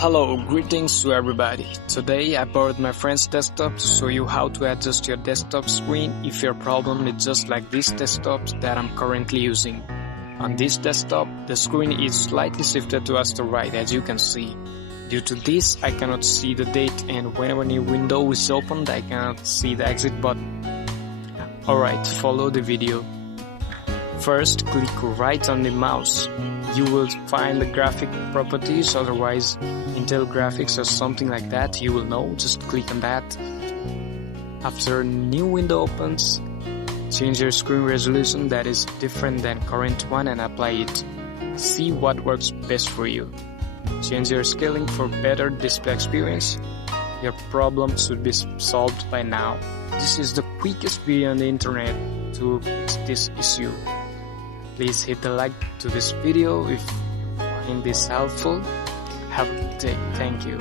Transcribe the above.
Hello, greetings to everybody. Today I borrowed my friend's desktop to show you how to adjust your desktop screen if your problem is just like this desktop that I'm currently using. On this desktop, the screen is slightly shifted towards the right, as you can see. Due to this, I cannot see the date, and whenever a new window is opened, I cannot see the exit button. Alright, follow the video. First, click right on the mouse. You will find the graphic properties, otherwise Intel graphics or something like that, you will know, just click on that. After a new window opens, change your screen resolution that is different than current one and apply it. See what works best for you. Change your scaling for better display experience. Your problem should be solved by now. This is the quickest video on the internet to fix this issue. Please hit the like to this video if you find this helpful. Have a good day. Thank you.